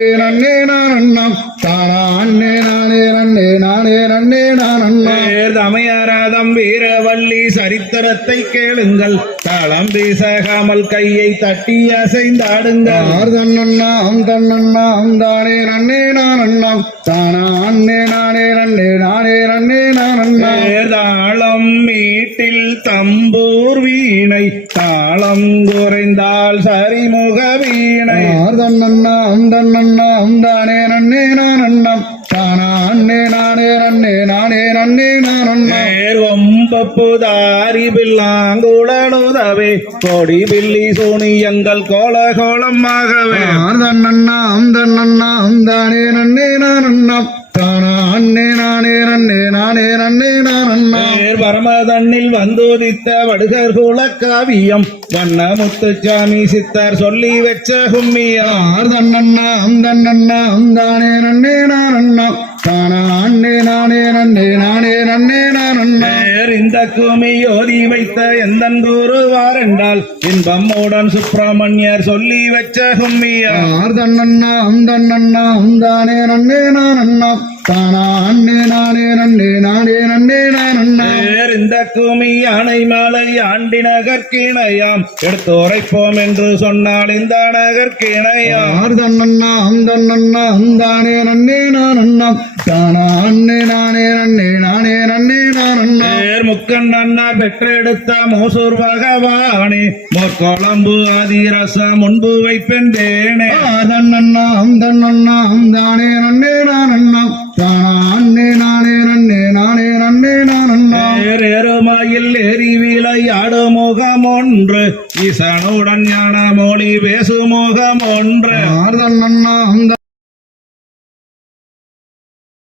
நன்னே நான் அண்ணம் தானா அண்ணே நானே நன்னே நானே நன்னே நான் அண்ணா தமையாராதம் வீரவல்லி சரித்திரத்தை கேளுங்கள். தாளம் வீசகாமல் கையை தட்டி அசைந்தாடுங்கள். யார் தன்னண்ணாம் தன்னண்ணாம் தானே நன்னே நான் அண்ணம் தானா அண்ணே நானே நன்னே நான் தம்பூர் வீணை தாளம் குறைந்தால் சரிமுக வீணை. யார் தன்னண்ணாம் தன்னண்ணாம் தானே நன்னே நான் அண்ணம். தானா அண்ணே நானே நன்னே நானே நன்னே நான் அண்ணா ஒம்பப்புதாரி பில்லாங்குடனுதவே கொடி பில்லி சூனியங்கள் கோல கோலமாகவே யார் தன்னண்ணாம் தன்னண்ணாம் நானே நன்னே நான் நேர் பரமதண்ணில் வந்துதித்த வடுகர் குல காவியம் வண்ண முத்துச்சாமி சித்தர் சொல்லி வச்ச கும்மியா யார் தன்னண்ணா அந்தண்ணா அந்தானே இந்த குமி யோதி வைத்த எந்தன் குருவார் என்றால் இன்பம் மூடன் சுப்பிரமணியர் சொல்லி வச்ச கும்மியா. தன்னண்ணா அந்தண்ணா அந்தானே நன்னே நான் அண்ணா தானா அண்ணே நானே நன்னே நானே நன்னே நான் அண்ணா இந்த குமி யானை மாலை ஆண்டி நகர்கிணையாம் எடுத்து உரைப்போம் என்று சொன்னால் இந்த நகர்கிணையாம் தன்னண்ணா அந்தண்ணா அந்தானே நன்னே நான் அண்ணா தானா அண்ணே நானே நன்னே நான் அண்ணா பெற்றெடுத்த மோசூர் பகவானே மோர்கோளம்பு அதிரச முன்பு வைப்பென்றேனே தன்னண்ணா அந்தண்ணா அந்தானே நன்னே நான் அண்ணா தானா நானே நன்னே நானே நன்னே நான் அண்ணா நேர் எருமாயில் ஏறி விளையாடு முகம் ஒன்று ஈசனுடன் ஞான மொழி பேசு முகம் ஒன்று